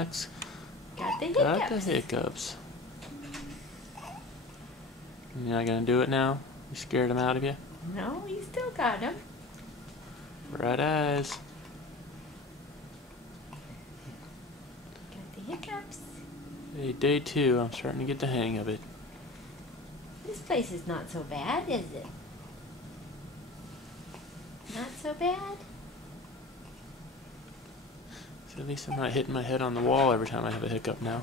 Max Got the got the hiccups. hiccups. You're not gonna do it now? You scared him out of you? No, you still got him. Bright eyes. Got the hiccups. Hey, day 2. I'm starting to get the hang of it. This place is not so bad, is it? Not so bad? So at least I'm not hitting my head on the wall every time I have a hiccup now.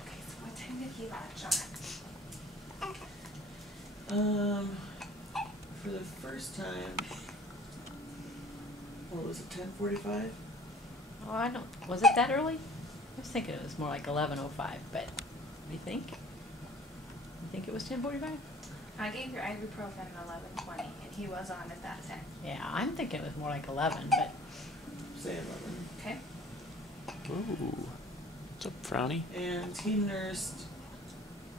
Okay, so what time did he latch on? For the first time, what was it, 10:45? Oh, I don't. Was it that early? I was thinking it was more like 11:05. But what do you think? You think it was 10:45? I gave your ibuprofen at 11:20, and he was on at that time. Yeah, I'm thinking it was more like 11. But Say 11. Okay. Ooh. What's up, Frowny? And he nursed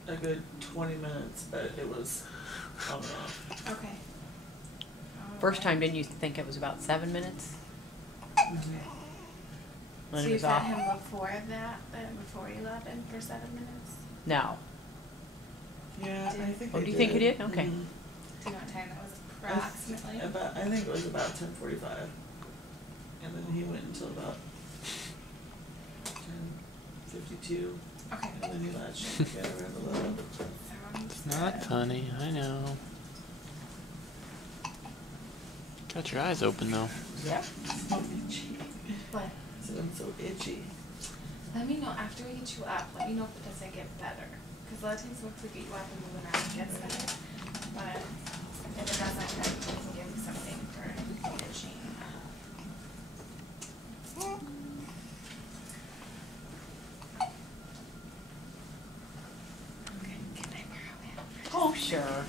a good 20 minutes, but it was on and off. Okay. first time, didn't you think it was about 7 minutes? Mm-hmm. When So it you was fed off? him before that, before 11 for 7 minutes? No. Yeah, I think Oh, I do you think you did? Okay. Do you know what time that was approximately? I think it was about 10:45, and then he went until about 10:52, Okay. and then he latched on again around 11. Sounds It's not good. funny, I know. Got your eyes open though. Yep. So itchy. What? I said I'm so itchy. Let me know after we get you up. Let me know if it doesn't get better. Because a lot of times once we get you up and moving around, it gets better. But if it doesn't, then we can give you something for itching. Okay, can I borrow it? Oh, sure.